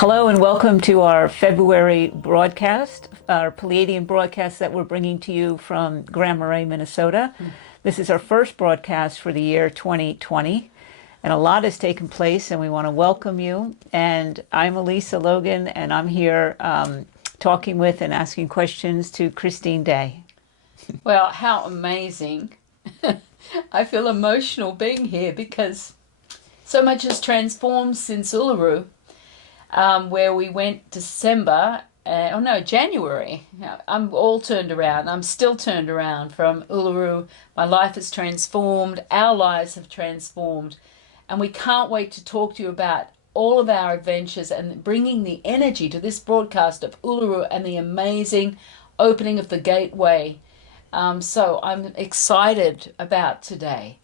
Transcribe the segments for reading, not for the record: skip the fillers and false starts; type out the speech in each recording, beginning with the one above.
Hello and welcome to our February broadcast, our Pleiadian broadcast that we're bringing to you from Grand Marais, Minnesota. This is our first broadcast for the year 2020, and a lot has taken place, and we want to welcome you. And I'm Elisa Logan, and I'm here talking with and asking questions to Christine Day. Well, how amazing. I feel emotional being here because so much has transformed since Uluru, where we went January. I'm all turned around. I'm still turned around from Uluru. My life has transformed. Our lives have transformed. And we can't wait to talk to you about all of our adventures and bringing the energy to this broadcast of Uluru and the amazing opening of the gateway. So I'm excited about today.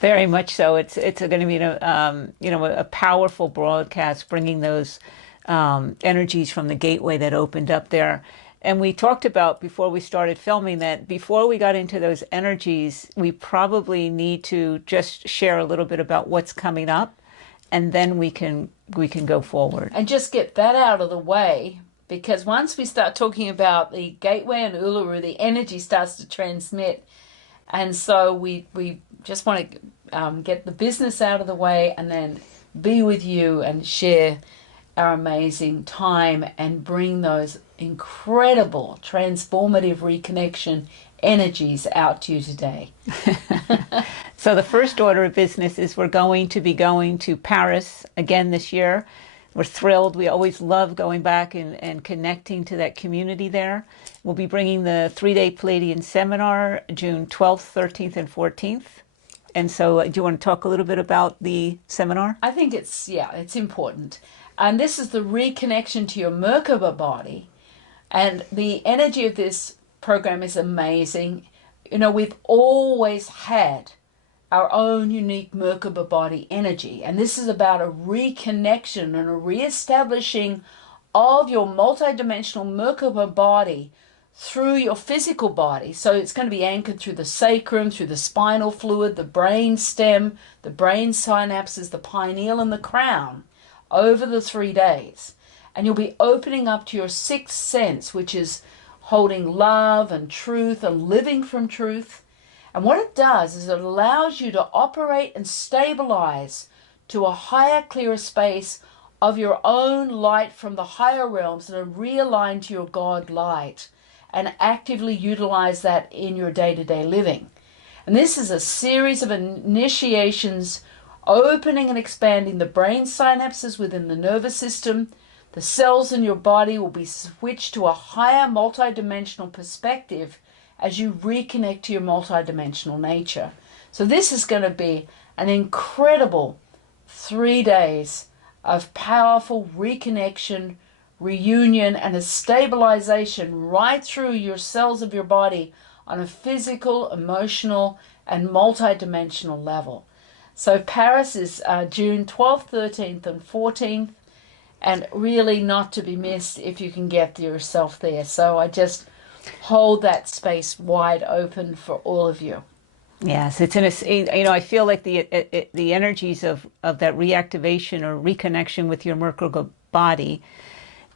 Very much so. It's going to be a powerful broadcast, bringing those energies from the gateway that opened up there. And we talked about before we started filming that before we got into those energies, we probably need to just share a little bit about what's coming up, and then we can go forward. And just get that out of the way, because once we start talking about the gateway and Uluru, the energy starts to transmit. And so we just want to get the business out of the way and then be with you and share our amazing time and bring those incredible transformative reconnection energies out to you today. So the first order of business is we're going to be going to Paris again this year. We're thrilled. We always love going back and connecting to that community there. We'll be bringing the 3-day Pleiadian seminar, June 12th, 13th, and 14th. And so do you want to talk a little bit about the seminar? I think it's important. And this is the reconnection to your Merkaba body. And the energy of this program is amazing. You know, we've always had our own unique Merkaba body energy. And this is about a reconnection and a reestablishing of your multidimensional Merkaba body through your physical body. So it's going to be anchored through the sacrum, through the spinal fluid, the brain stem, the brain synapses, the pineal, and the crown over the 3 days. And you'll be opening up to your sixth sense, which is holding love and truth and living from truth. And what it does is it allows you to operate and stabilize to a higher, clearer space of your own light from the higher realms that are realigned to your God light, and actively utilize that in your day-to-day living. And this is a series of initiations opening and expanding the brain synapses within the nervous system. The cells in your body will be switched to a higher multidimensional perspective as you reconnect to your multidimensional nature. So this is going to be an incredible 3 days of powerful reconnection, reunion, and a stabilization right through your cells of your body on a physical, emotional, and multidimensional level. So Paris is June 12th, 13th, and 14th, and really not to be missed if you can get yourself there. So I just hold that space wide open for all of you. Yes, it's I feel like the energies of that reactivation or reconnection with your Merkaba body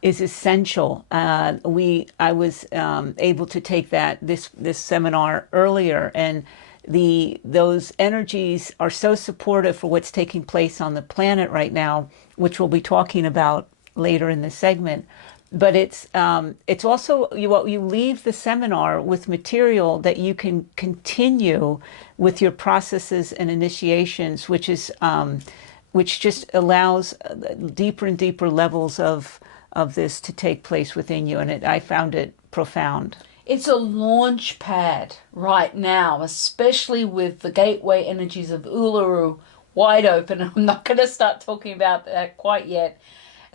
is essential. I was able to take this seminar earlier, and those energies are so supportive for what's taking place on the planet right now, which we'll be talking about later in the segment. But it's also you leave the seminar with material that you can continue with your processes and initiations, which just allows deeper and deeper levels of this to take place within you, and I found it profound. It's a launch pad right now, especially with the gateway energies of Uluru wide open. I'm not going to start talking about that quite yet.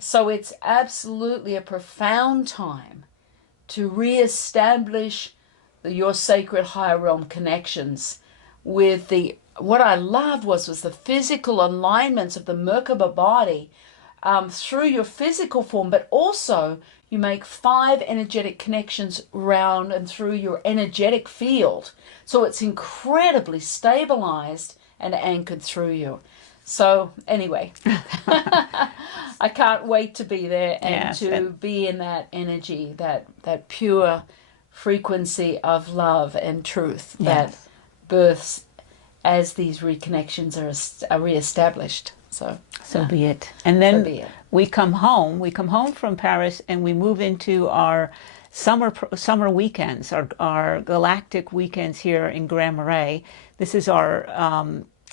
So it's absolutely a profound time to reestablish your sacred higher realm connections with what I loved was the physical alignments of the Merkaba body through your physical form, but also you make 5 energetic connections around and through your energetic field. So it's incredibly stabilized and anchored through you. So anyway, I can't wait to be there and Yes, to be in that energy, that pure frequency of love and truth that yes. births as these reconnections are reestablished. So, So be it. And so then be it. we come home. We come home from Paris, and we move into our summer weekends, our galactic weekends here in Grand Marais. This is our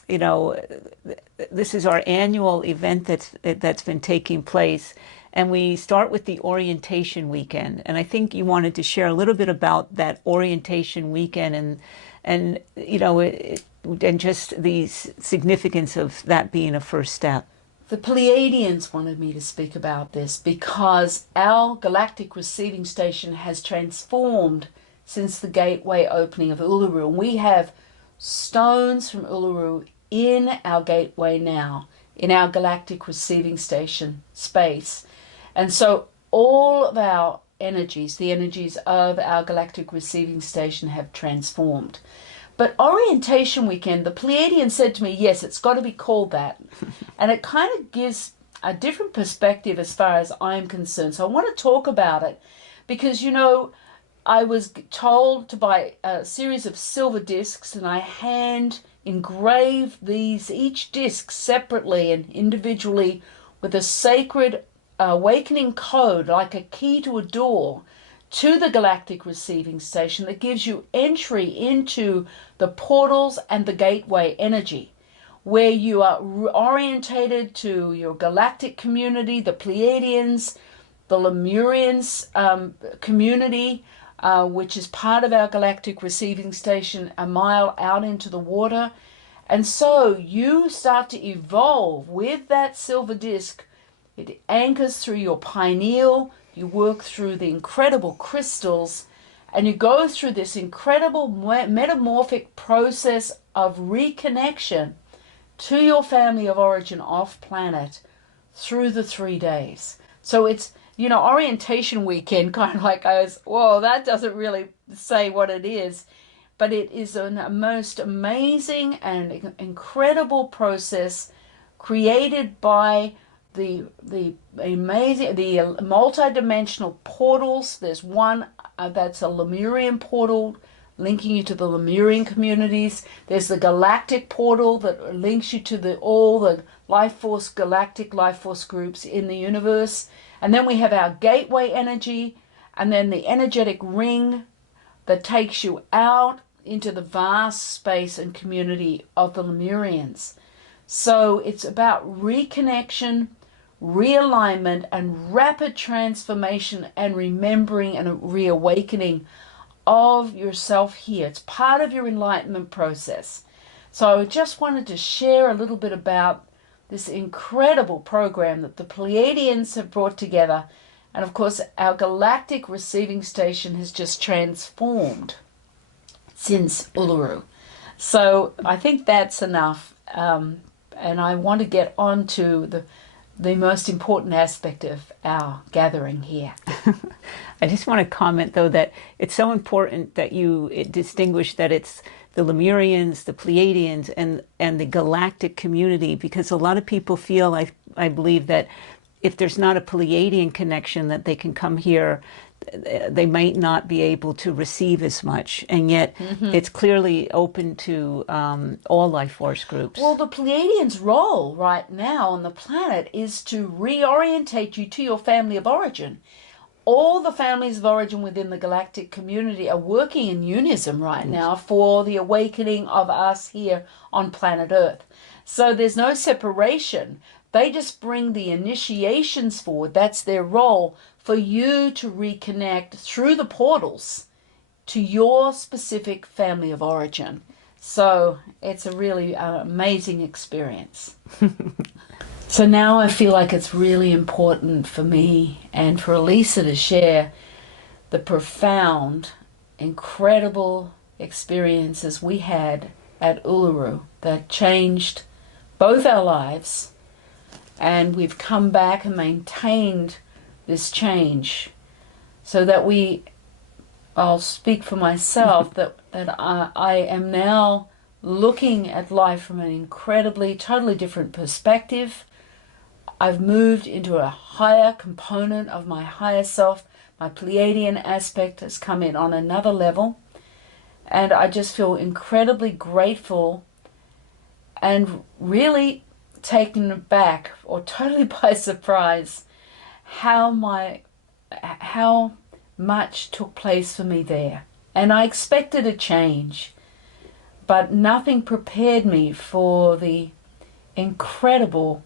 you know, this is our annual event that's been taking place, and we start with the orientation weekend. And I think you wanted to share a little bit about that orientation weekend, and and just the significance of that being a first step. The Pleiadians wanted me to speak about this because our galactic receiving station has transformed since the gateway opening of Uluru. And we have stones from Uluru in our gateway now, in our galactic receiving station space. And so all of our energies, the energies of our galactic receiving station, have transformed. But orientation weekend, the Pleiadian said to me, yes, it's got to be called that. And it kind of gives a different perspective as far as I'm concerned. So I want to talk about it because, I was told to buy a series of silver discs, and I hand engrave these, each disc separately and individually, with a sacred awakening code, like a key to a door, to the galactic receiving station that gives you entry into the portals and the gateway energy, where you are orientated to your galactic community, the Pleiadians, the Lemurians community, which is part of our galactic receiving station, a mile out into the water. And so you start to evolve with that silver disc. It anchors through your pineal. You work through the incredible crystals, and you go through this incredible metamorphic process of reconnection to your family of origin off planet through the 3 days. So it's, orientation weekend, kind of like I was, whoa, that doesn't really say what it is, but it is a most amazing and incredible process created by the multi-dimensional portals. There's one that's a Lemurian portal linking you to the Lemurian communities. There's the galactic portal that links you to all the galactic life force groups in the universe. And then we have our gateway energy, and then the energetic ring that takes you out into the vast space and community of the Lemurians. So it's about reconnection, realignment, and rapid transformation, and remembering and reawakening of yourself here. It's part of your enlightenment process. So I just wanted to share a little bit about this incredible program that the Pleiadians have brought together. And of course, our galactic receiving station has just transformed since Uluru. So I think that's enough. And I want to get on to the most important aspect of our gathering here. I just want to comment, though, that it's so important that you distinguish that it's the Lemurians, the Pleiadians, and the galactic community, because a lot of people feel, I believe, that if there's not a Pleiadian connection, that they can come here, they might not be able to receive as much. And yet it's clearly open to all life force groups. Well, the Pleiadians' role right now on the planet is to reorientate you to your family of origin. All the families of origin within the galactic community are working in unison right now for the awakening of us here on planet Earth. So there's no separation. They just bring the initiations forward. That's their role, for you to reconnect through the portals to your specific family of origin. So it's a really amazing experience. So now I feel like it's really important for me and for Elisa to share the profound, incredible experiences we had at Uluru that changed both our lives, and we've come back and maintained this change so that I'll speak for myself, that I am now looking at life from an incredibly, totally different perspective. I've moved into a higher component of my higher self. My Pleiadian aspect has come in on another level. And I just feel incredibly grateful and really taken aback or totally by surprise how much took place for me there. And I expected a change, but nothing prepared me for the incredible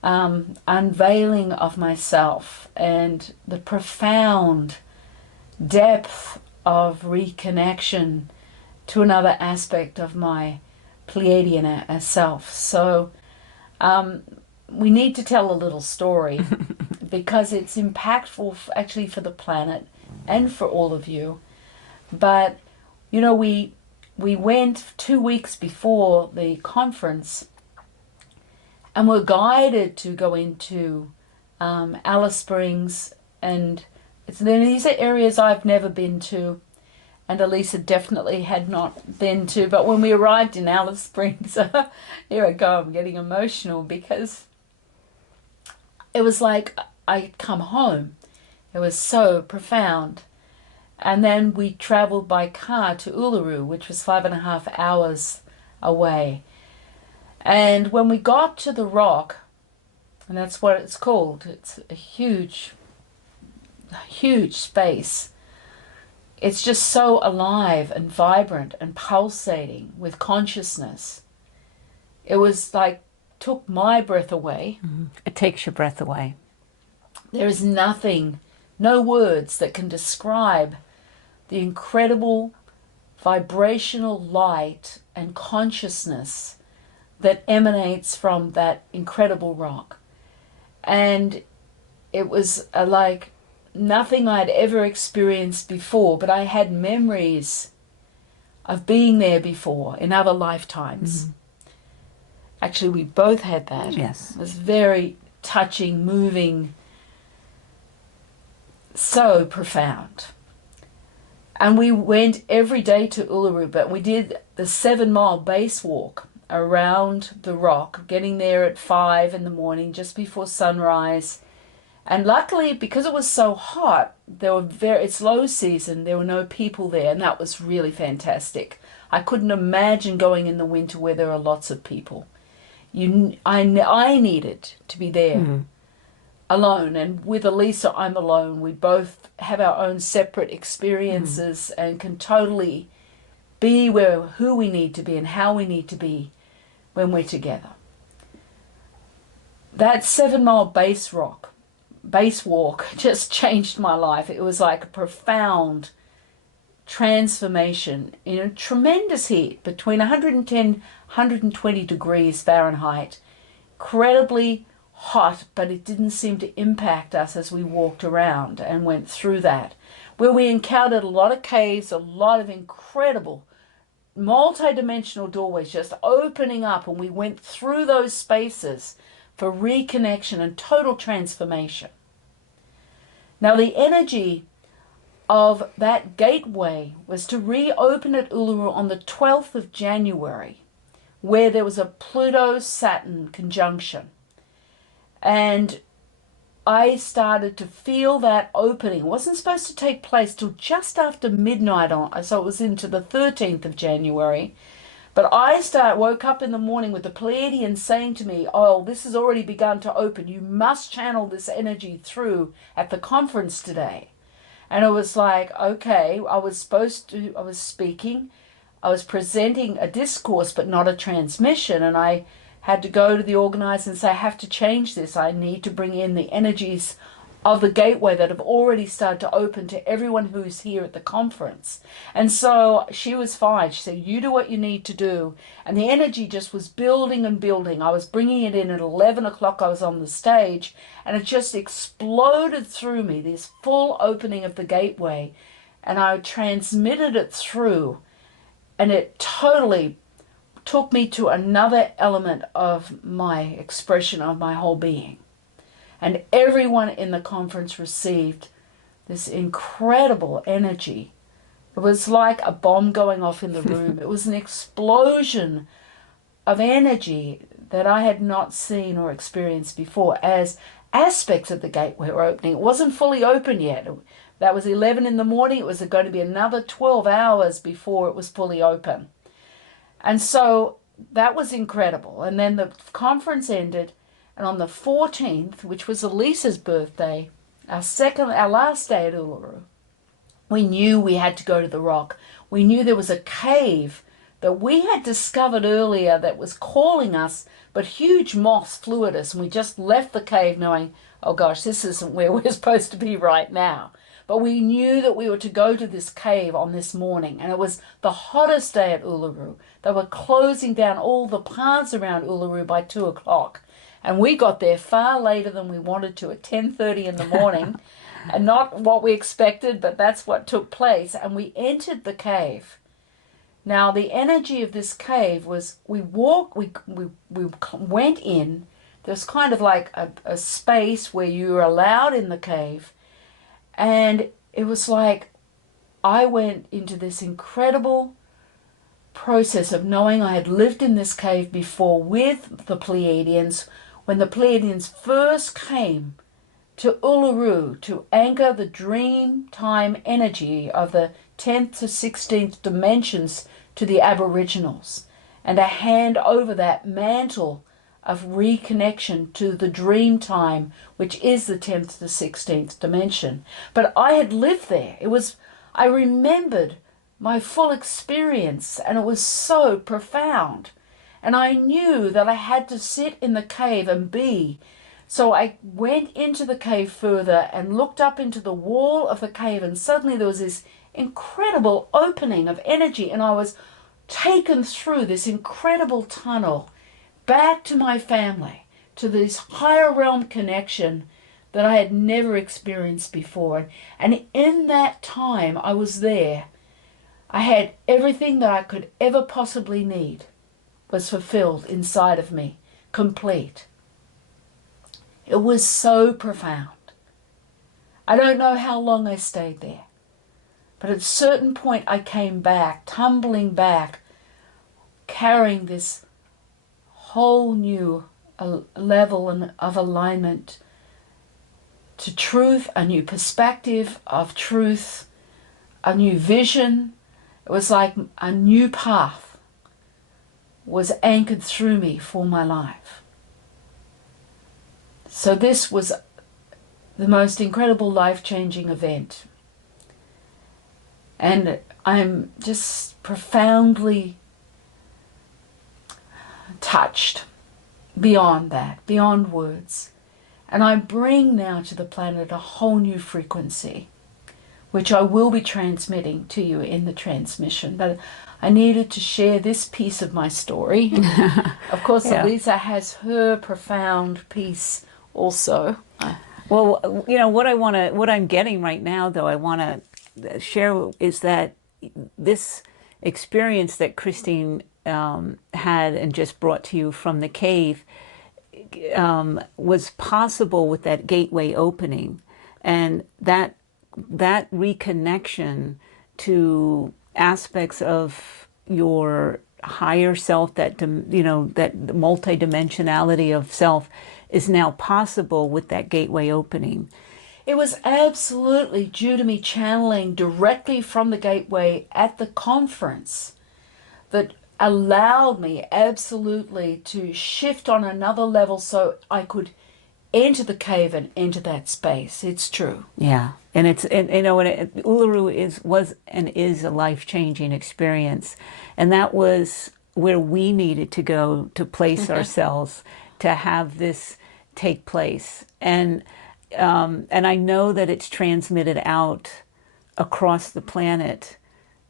unveiling of myself and the profound depth of reconnection to another aspect of my Pleiadian self. So we need to tell a little story because it's impactful actually for the planet and for all of you. But, you know, we went 2 weeks before the conference and were guided to go into Alice Springs, and these are areas I've never been to, and Elisa definitely had not been to. But when we arrived in Alice Springs, here I go, I'm getting emotional because it was like I'd come home. It was so profound. And then we traveled by car to Uluru, which was 5.5 hours away. And when we got to the rock, and that's what it's called, it's a huge space. It's just so alive and vibrant and pulsating with consciousness. It was like, took my breath away. Mm-hmm. It takes your breath away. There is nothing, no words that can describe the incredible vibrational light and consciousness that emanates from that incredible rock. And it was like nothing I'd ever experienced before, but I had memories of being there before in other lifetimes. Mm-hmm. Actually, we both had that. Yes. It was very touching, moving, so profound. And we went every day to Uluru, but we did the 7-mile base walk around the rock, getting there at 5 in the morning, just before sunrise. And luckily, because it was so hot, it's low season, there were no people there, and that was really fantastic. I couldn't imagine going in the winter where there are lots of people. I needed to be there. Mm-hmm. Alone, and with Elisa I'm alone. We both have our own separate experiences and can totally be who we need to be and how we need to be when we're together. That 7-mile base walk just changed my life. It was like a profound transformation in a tremendous heat between 110 120 degrees Fahrenheit, incredibly hot, but it didn't seem to impact us as we walked around and went through that, where we encountered a lot of caves, a lot of incredible multi-dimensional doorways just opening up, and we went through those spaces for reconnection and total transformation. Now the energy of that gateway was to reopen at Uluru on the 12th of January, where there was a Pluto-Saturn conjunction. And I started to feel that opening. It wasn't supposed to take place till just after midnight, so it was into the 13th of January. But I woke up in the morning with the Pleiadian saying to me, oh, this has already begun to open. You must channel this energy through at the conference today. And it was like, okay, I was speaking, I was presenting a discourse, but not a transmission. And I had to go to the organizer and say, I have to change this. I need to bring in the energies of the gateway that have already started to open to everyone who's here at the conference. And so she was fine. She said, you do what you need to do. And the energy just was building and building. I was bringing it in at 11 o'clock. I was on the stage, and it just exploded through me, this full opening of the gateway. And I transmitted it through, and it totally took me to another element of my expression of my whole being. And everyone in the conference received this incredible energy. It was like a bomb going off in the room. It was an explosion of energy that I had not seen or experienced before, as aspects of the gateway were opening. It wasn't fully open yet. That was 11 in the morning. It was going to be another 12 hours before it was fully open. And so that was incredible. And then the conference ended, and on the 14th, which was Elisa's birthday, our last day at Uluru, we knew we had to go to the rock. We knew there was a cave that we had discovered earlier that was calling us, but huge moths flew at us, and we just left the cave knowing, oh gosh, this isn't where we're supposed to be right now. But we knew that we were to go to this cave on this morning, and it was the hottest day at Uluru. They were closing down all the paths around Uluru by 2 o'clock. And we got there far later than we wanted to, at 10:30 in the morning. And not what we expected, but that's what took place. And we entered the cave. Now, the energy of this cave was, we went in. There's kind of like a space where you were allowed in the cave. And it was like I went into this incredible process of knowing I had lived in this cave before with the Pleiadians, when the Pleiadians first came to Uluru to anchor the dream time energy of the 10th to 16th dimensions to the Aboriginals, and to hand over that mantle of reconnection to the dream time, which is the 10th to 16th dimension. But I had lived there. I remembered my full experience, and it was so profound. And I knew that I had to sit in the cave and be. So I went into the cave further and looked up into the wall of the cave, and suddenly there was this incredible opening of energy, and I was taken through this incredible tunnel back to my family, to this higher realm connection that I had never experienced before. And in that time I was there, I had everything that I could ever possibly need was fulfilled inside of me, complete. It was so profound. I don't know how long I stayed there, but at a certain point I came back, tumbling back, carrying this whole new level of alignment to truth, a new perspective of truth, a new vision. It was like a new path was anchored through me for my life. So this was the most incredible life-changing event. And I'm just profoundly touched beyond that, beyond words. And I bring now to the planet a whole new frequency, which I will be transmitting to you in the transmission. But I needed to share this piece of my story. Of course, yeah. Elisa has her profound piece also. Well, you know, what I'm getting right now, though, I want to share is that this experience that Christine had and just brought to you from the cave was possible with that gateway opening, and that reconnection to aspects of your higher self, that that multidimensionality of self is now possible with that gateway opening. It was absolutely due to me channeling directly from the gateway at the conference that allowed me absolutely to shift on another level so I could enter the cave and enter that space. It's true. Yeah. And Uluru was and is a life-changing experience. And that was where we needed to go to place ourselves to have this take place. And I know that it's transmitted out across the planet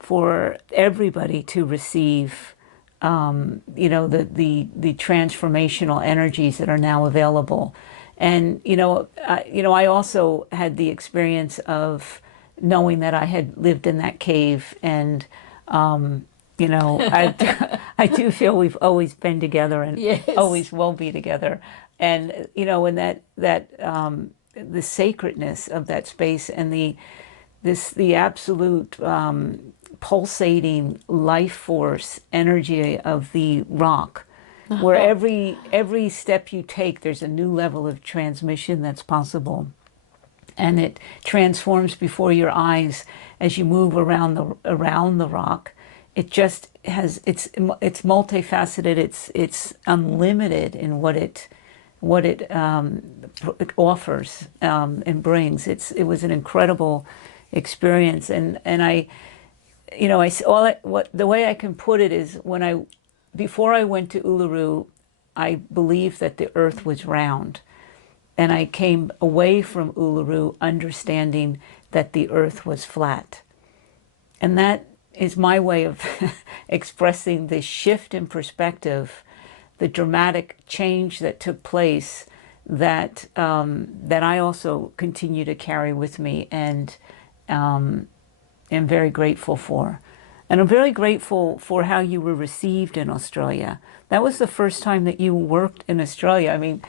for everybody to receive, the transformational energies that are now available. And I also had the experience of knowing that I had lived in that cave, and I do feel we've always been together and yes. always will be together. And and that the sacredness of that space and the absolute pulsating life force energy of the rock where every step you take, there's a new level of transmission that's possible. And it transforms before your eyes as you move around the rock. It just has it's multifaceted. It's unlimited in what it offers and brings. It was an incredible experience, and I, what the way I can put it is before I went to Uluru, I believed that the Earth was round. And I came away from Uluru understanding that the Earth was flat. And that is my way of expressing the shift in perspective, the dramatic change that took place that I also continue to carry with me and am very grateful for. And I'm very grateful for how you were received in Australia. That was the first time that you worked in Australia. I mean,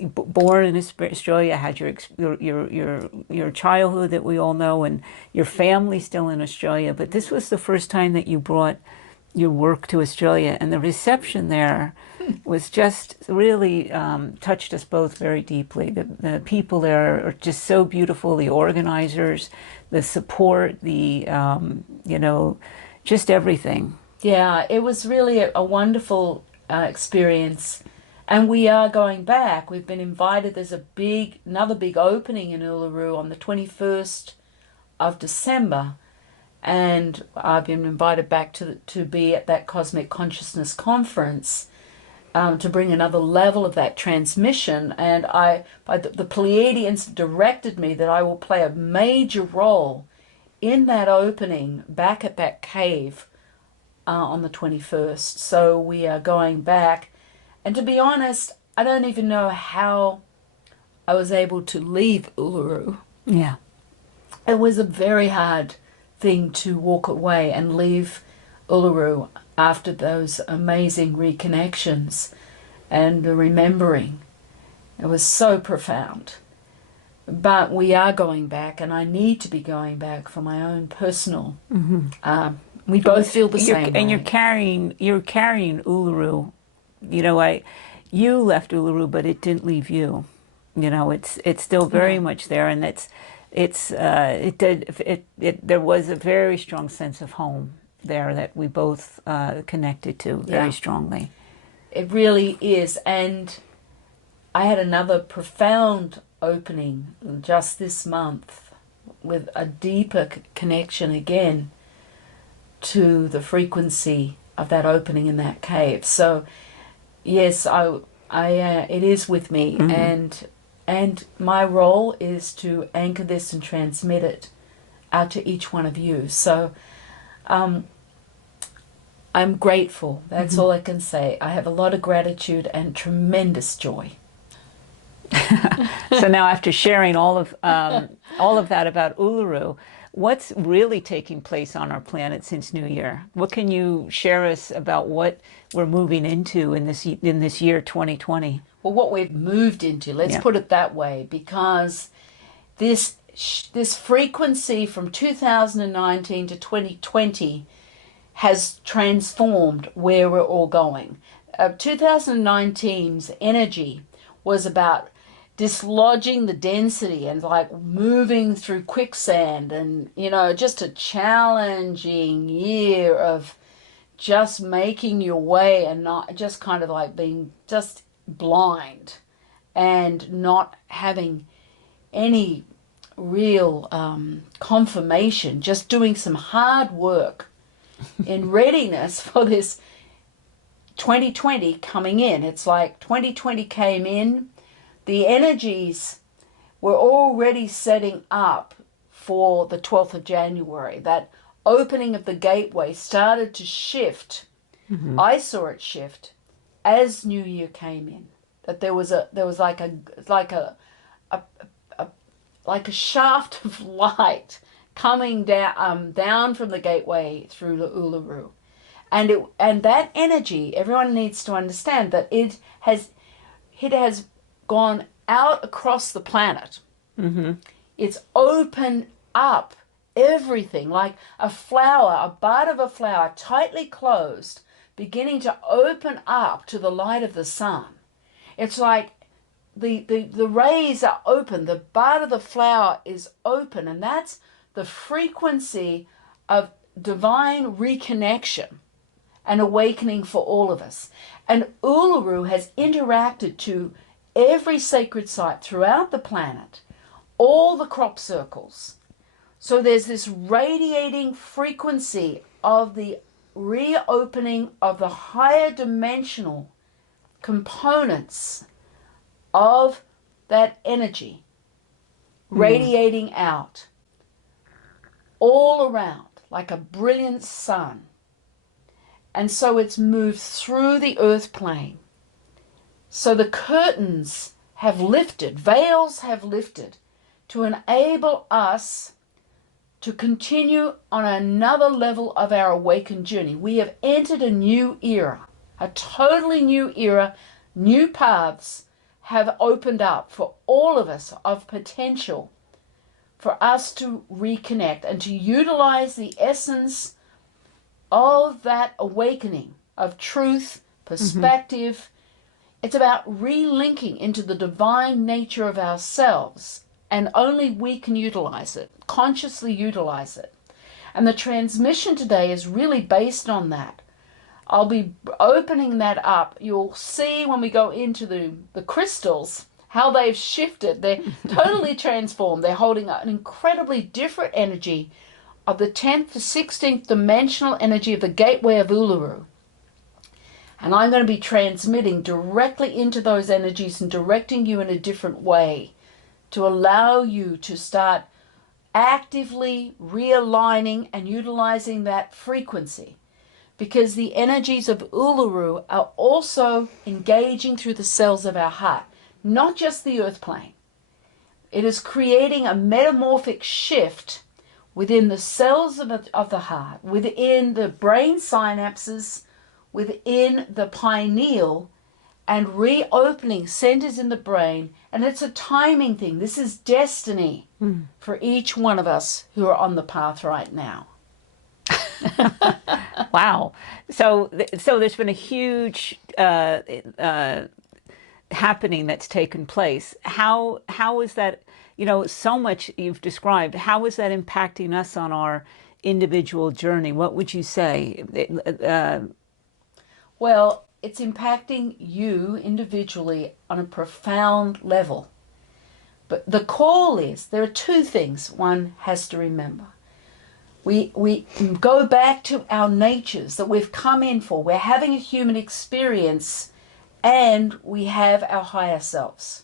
born in Australia, had your childhood that we all know, and your family still in Australia. But this was the first time that you brought your work to Australia, and the reception there was just really touched us both very deeply. The people there are just so beautiful. The organizers, the support, just everything. Yeah, it was really a wonderful experience. And we are going back. We've been invited. There's another big opening in Uluru on the 21st of December. And I've been invited back to be at that Cosmic Consciousness Conference to bring another level of that transmission. And the Pleiadians directed me that I will play a major role in that opening back at that cave on the 21st. So we are going back. And to be honest, I don't even know how I was able to leave Uluru. Yeah. It was a very hard thing to walk away and leave Uluru after those amazing reconnections and the remembering. It was so profound. But we are going back, and I need to be going back for my own personal. We both feel the same way. And you're carrying Uluru. You left Uluru, but it didn't leave you. It's still very much there, and there was a very strong sense of home there that we both connected to very strongly. It really is, and I had another profound opening just this month with a deeper connection again to the frequency of that opening in that cave. So yes, it is with me, and my role is to anchor this and transmit it out to each one of you. So I'm grateful. That's all I can say. I have a lot of gratitude and tremendous joy. So now, after sharing all of that about Uluru, what's really taking place on our planet since New Year? What can you share us about what we're moving into in this year 2020? Well, what we've moved into, let's put it that way, because this frequency from 2019 to 2020 has transformed where we're all going. 2019's energy was about dislodging the density and like moving through quicksand, and just a challenging year of just making your way and not just kind of like being just blind and not having any real confirmation, just doing some hard work in readiness for this 2020 coming in. It's like 2020 came in, the energies were already setting up for the 12th of January. That opening of the gateway started to shift. I saw it shift as New Year came in. That there was like a shaft of light coming down from the gateway through the Uluru. And that energy, everyone needs to understand that it has gone out across the planet. It's opened up everything, like a flower, a bud of a flower, tightly closed, beginning to open up to the light of the sun. It's like the rays are open, the bud of the flower is open, and that's the frequency of divine reconnection and awakening for all of us. And Uluru has interacted to every sacred site throughout the planet, all the crop circles. So there's this radiating frequency of the reopening of the higher dimensional components of that energy radiating out all around like a brilliant sun. And so it's moved through the earth plane. So the curtains have lifted, veils have lifted to enable us to continue on another level of our awakened journey. We have entered a new era, a totally new era. New paths have opened up for all of us of potential for us to reconnect and to utilize the essence of that awakening of truth, perspective. It's about relinking into the divine nature of ourselves, and only we can utilize it, consciously utilize it. And the transmission today is really based on that. I'll be opening that up. You'll see when we go into the crystals how they've shifted. They're totally transformed. They're holding an incredibly different energy of the 10th to 16th dimensional energy of the gateway of Uluru. And I'm going to be transmitting directly into those energies and directing you in a different way to allow you to start actively realigning and utilizing that frequency. Because the energies of Uluru are also engaging through the cells of our heart, not just the earth plane. It is creating a metamorphic shift within the cells of the heart, within the brain synapses, within the pineal, and reopening centers in the brain. And it's a timing thing. This is destiny for each one of us who are on the path right now. Wow. So there's been a huge happening that's taken place. How is that, so much you've described, how is that impacting us on our individual journey? What would you say? Well, it's impacting you individually on a profound level. But the call is, there are two things one has to remember. We go back to our natures that we've come in for. We're having a human experience, and we have our higher selves.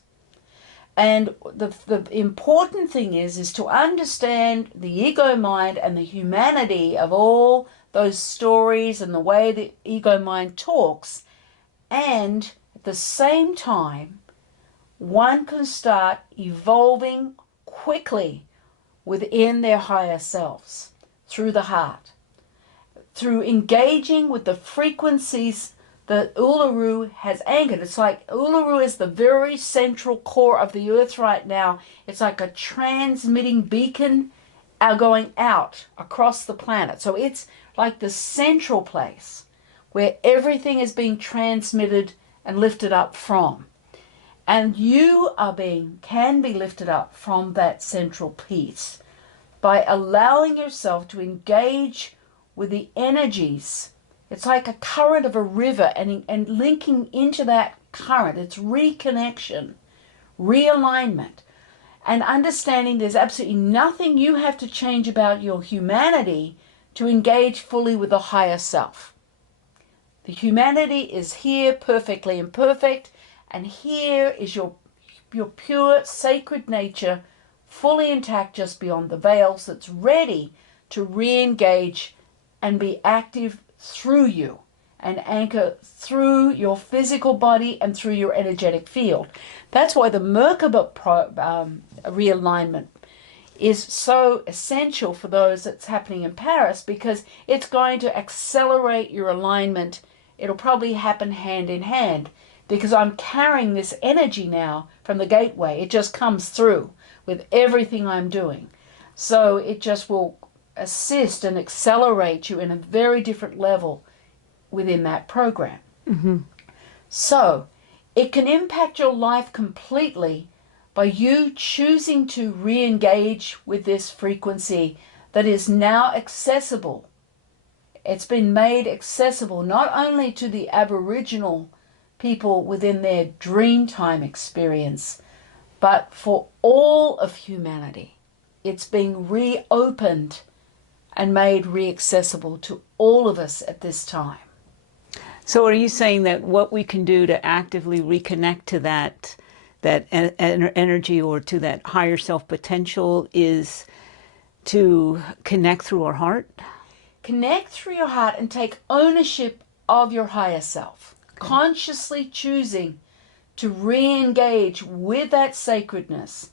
And the important thing is to understand the ego mind and the humanity of all those stories and the way the ego mind talks. And at the same time, one can start evolving quickly within their higher selves through the heart, through engaging with the frequencies that Uluru has anchored. It's like Uluru is the very central core of the earth right now. It's like a transmitting beacon going out across the planet. So it's like the central place where everything is being transmitted and lifted up from. And you can be lifted up from that central piece by allowing yourself to engage with the energies. It's like a current of a river, and linking into that current. It's reconnection, realignment, and understanding there's absolutely nothing you have to change about your humanity to engage fully with the higher self. The humanity is here perfectly imperfect, and here is your pure sacred nature, fully intact just beyond the veils, that's ready to re-engage and be active through you and anchor through your physical body and through your energetic field. That's why the Merkaba realignment is so essential for those that's happening in Paris, because it's going to accelerate your alignment. It'll probably happen hand in hand, because I'm carrying this energy now from the gateway. It just comes through with everything I'm doing. So it just will assist and accelerate you in a very different level within that program. So it can impact your life completely by you choosing to re-engage with this frequency that is now accessible. It's been made accessible not only to the Aboriginal people within their Dreamtime experience, but for all of humanity. It's being reopened and made re-accessible to all of us at this time. So are you saying that what we can do to actively reconnect to that energy or to that higher self potential is to connect through our heart? Connect through your heart and take ownership of your higher self. Okay. Consciously choosing to re-engage with that sacredness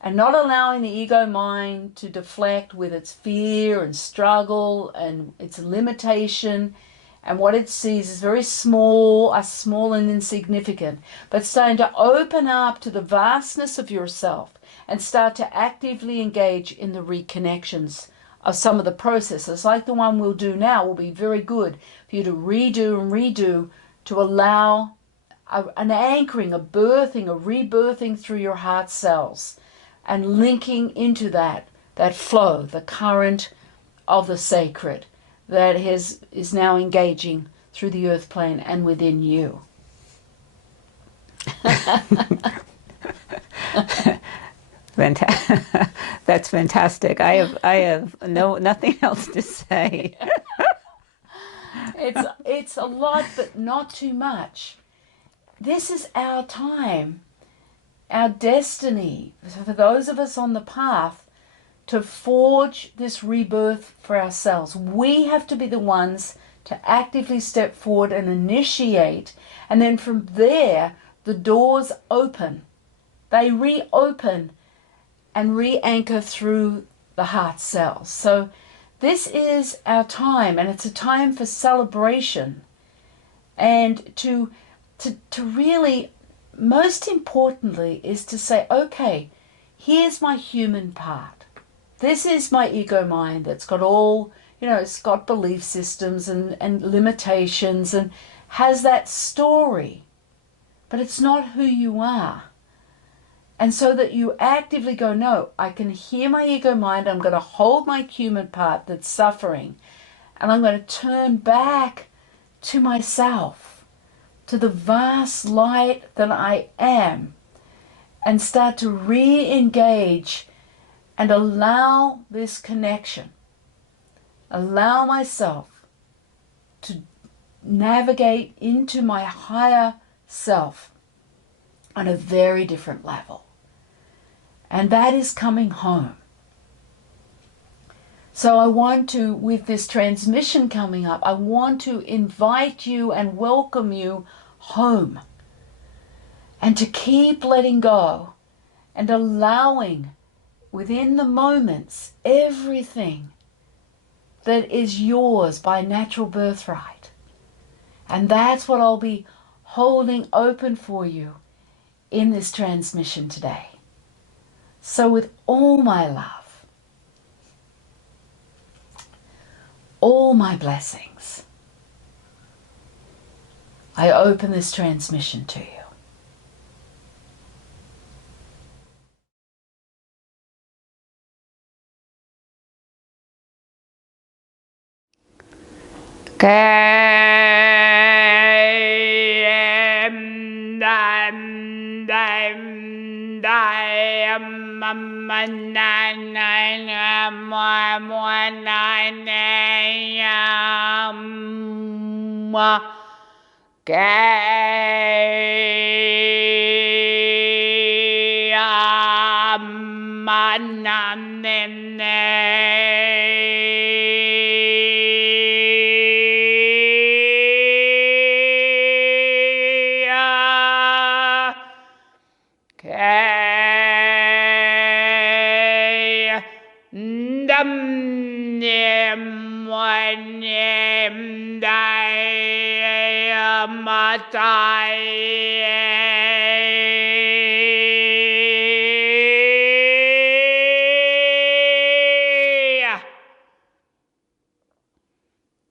and not allowing the ego mind to deflect with its fear and struggle and its limitation, and what it sees is very small and insignificant, but starting to open up to the vastness of yourself and start to actively engage in the reconnections of some of the processes, like the one we'll do now, will be very good for you to redo to allow an anchoring, a birthing, a rebirthing through your heart cells and linking into that flow, the current of the sacred that is now engaging through the earth plane and within you. That's fantastic. I have nothing else to say. It's a lot, but not too much. This is our time, our destiny, for those of us on the path to forge this rebirth for ourselves. We have to be the ones to actively step forward and initiate, and then from there the doors open. They reopen and re-anchor through the heart cells. So this is our time, and it's a time for celebration and to really, most importantly, is to say, okay, here's my human part. This is my ego mind that's got all, it's got belief systems and limitations and has that story, but it's not who you are. And so that you actively go, no, I can hear my ego mind, I'm going to hold my human part that's suffering, and I'm going to turn back to myself, to the vast light that I am, and start to re-engage and allow this connection, allow myself to navigate into my higher self on a very different level. And that is coming home. So I want to, with this transmission coming up, I want to invite you and welcome you home. And to keep letting go and allowing within the moments everything that is yours by natural birthright. And that's what I'll be holding open for you in this transmission today. So with all my love, all my blessings, I open this transmission to you.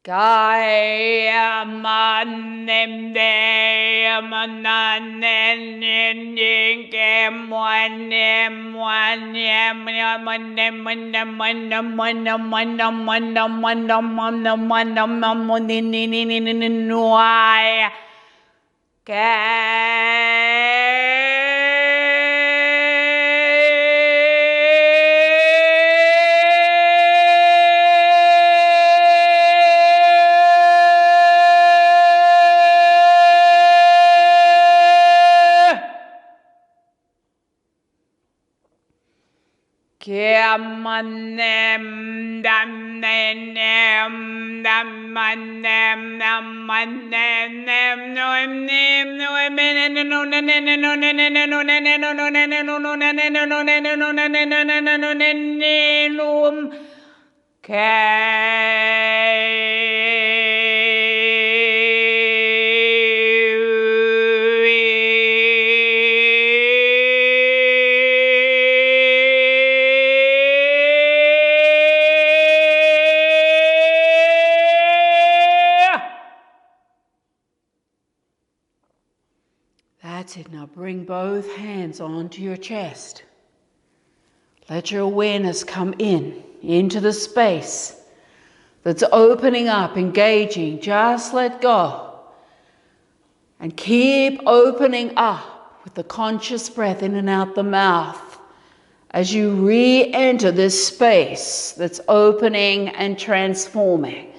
Kaya manem de mananen ke manem manem manem manem manem manem manem manem manem manem manem nuai Manem dam nem dam manem dam manem nem no nem no men no no no no no no no no That's it. Now bring both hands onto your chest. Let your awareness come into the space that's opening up, engaging. Just let go. And keep opening up with the conscious breath in and out the mouth as you re-enter this space that's opening and transforming.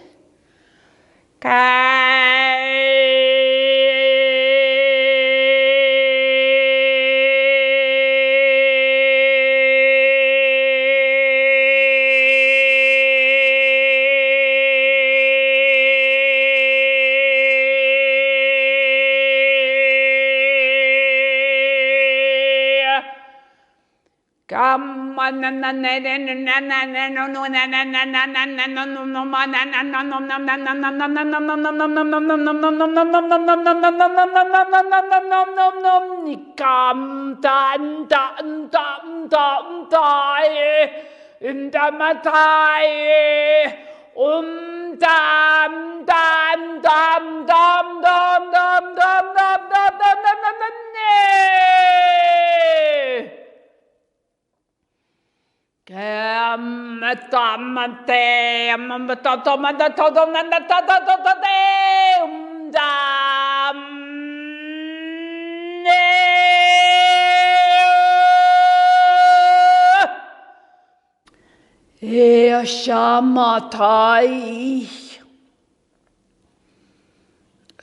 Shamatai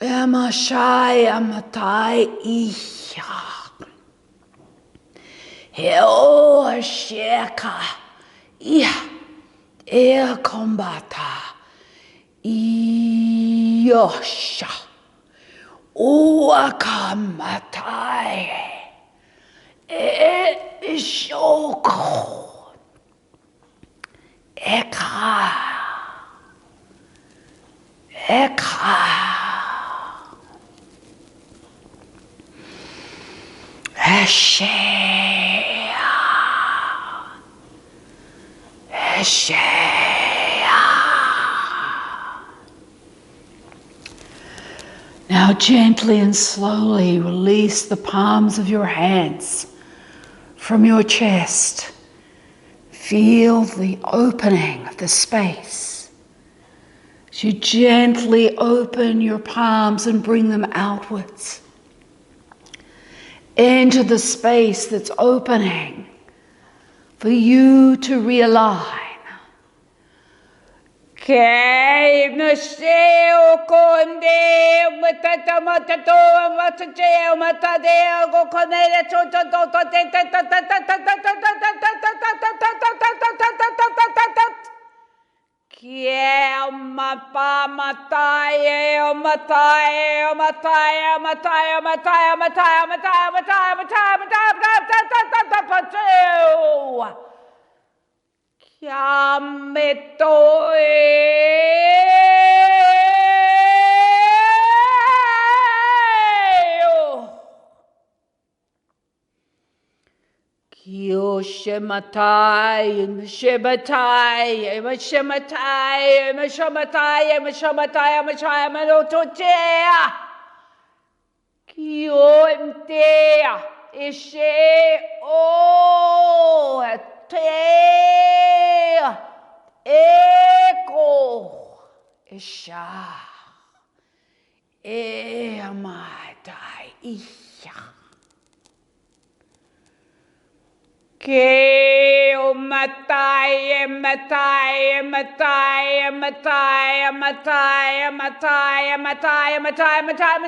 Amashai Amatai Isha Heo Sheka Kombata Yosha Uakamatai Ishoko Eka Now gently and slowly release the palms of your hands from your chest. Feel the opening of the space. As you gently open your palms and bring them outwards into the space that's opening for you to realign. Shematai, Shematai, Shematai, Shematai, Shematai, Manototea, Kiotea, Ishe, O, Te, Echo, Isha, Eamatai, Isha. Que o matai, matai, matai, matai, matai, matai, matai, matai, matai, matai,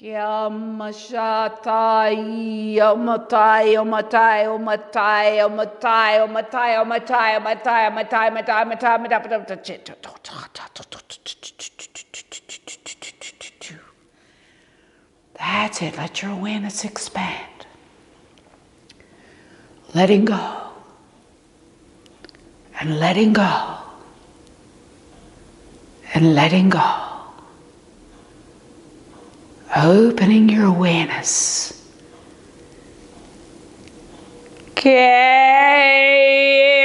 Yamashatai, Matai, Matai, Matai, Matai, Matai, Matai, Matai, Matai, Matai, Matai, That's it. Let your awareness expand. Letting go. And letting go. And letting go. Opening your awareness. Ke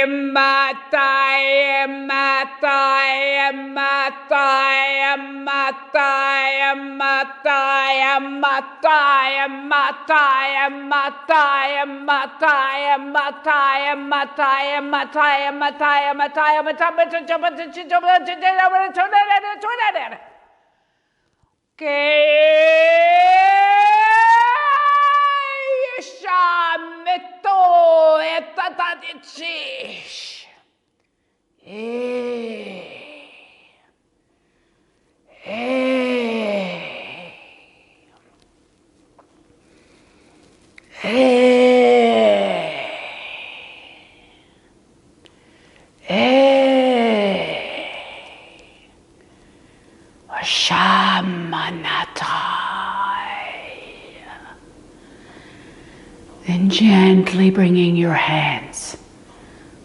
matai, matai, matai, matai, matai, matai, matai, matai, matai, matai, matai, matai, matai, matai, Que shameto etatatichish. Then gently bringing your hands,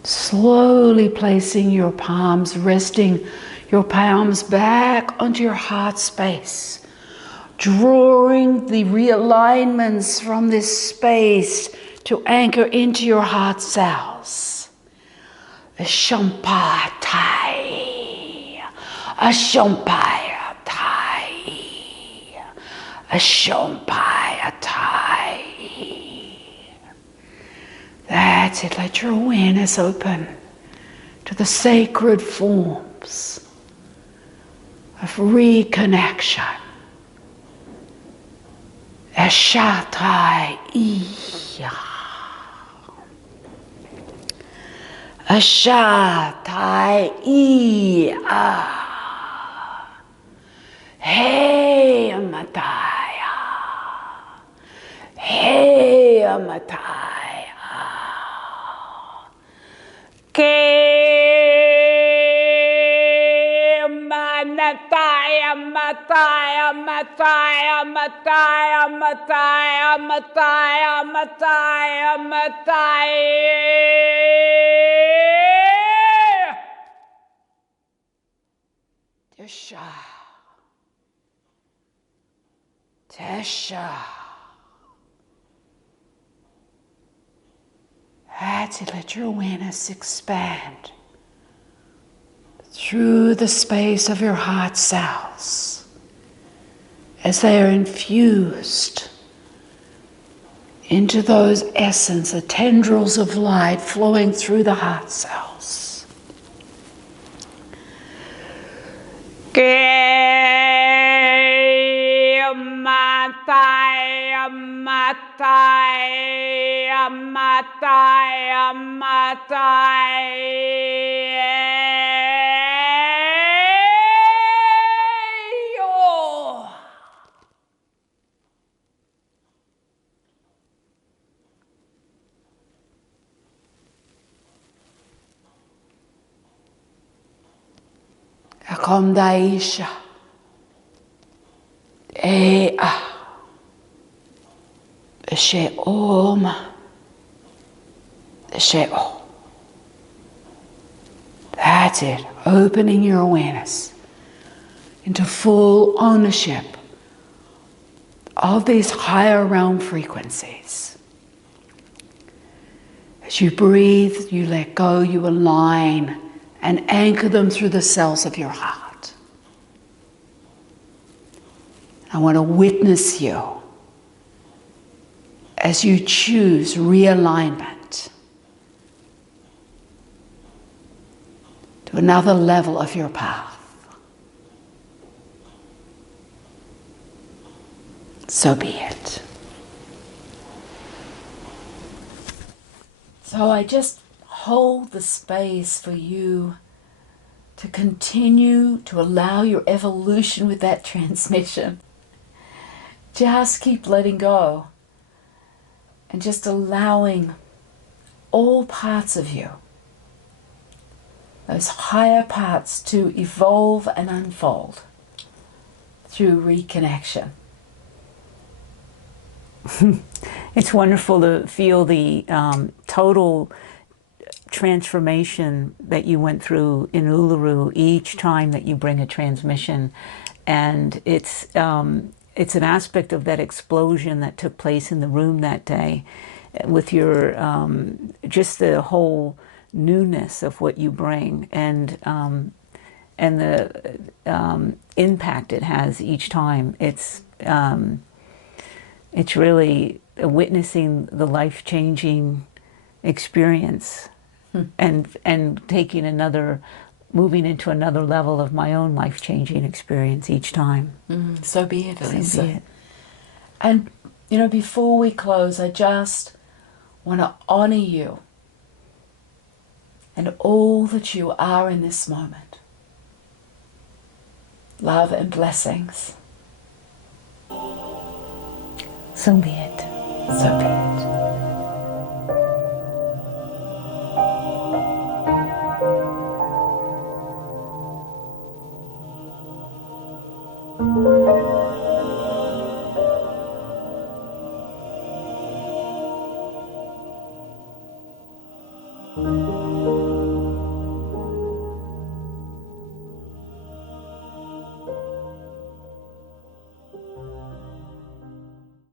slowly placing your palms, resting your palms back onto your heart space, drawing the realignments from this space to anchor into your heart cells. Ashampatai, Ashampayatai, Ashampayatai. That's it. Let your awareness open to the sacred forms of reconnection. Ashatai iya. Ashatai iya. Hey Amataya. Hey Amataya. Que manataya mataya mataya mataya mataya mataya mataya mataya Tesha Tesha. That's it. Let your awareness expand through the space of your heart cells as they are infused into those essence, the tendrils of light flowing through the heart cells. Matai, Akomdaisha. She'oma. She'o. That's it. Opening your awareness into full ownership of these higher realm frequencies. As you breathe, you let go, you align and anchor them through the cells of your heart. I want to witness you as you choose realignment to another level of your path. So be it. So I just hold the space for you to continue to allow your evolution with that transmission. Just keep letting go and just allowing all parts of you, those higher parts, to evolve and unfold through reconnection. It's wonderful to feel the total transformation that you went through in Uluru each time that you bring a transmission. And it's an aspect of that explosion that took place in the room that day with your, just the whole newness of what you bring and the impact it has each time. It's really witnessing the life-changing experience and taking moving into another level of my own life-changing experience each time. So be it, Elisa. So be it. And, before we close, I just want to honor you and all that you are in this moment. Love and blessings. So be it. So be it.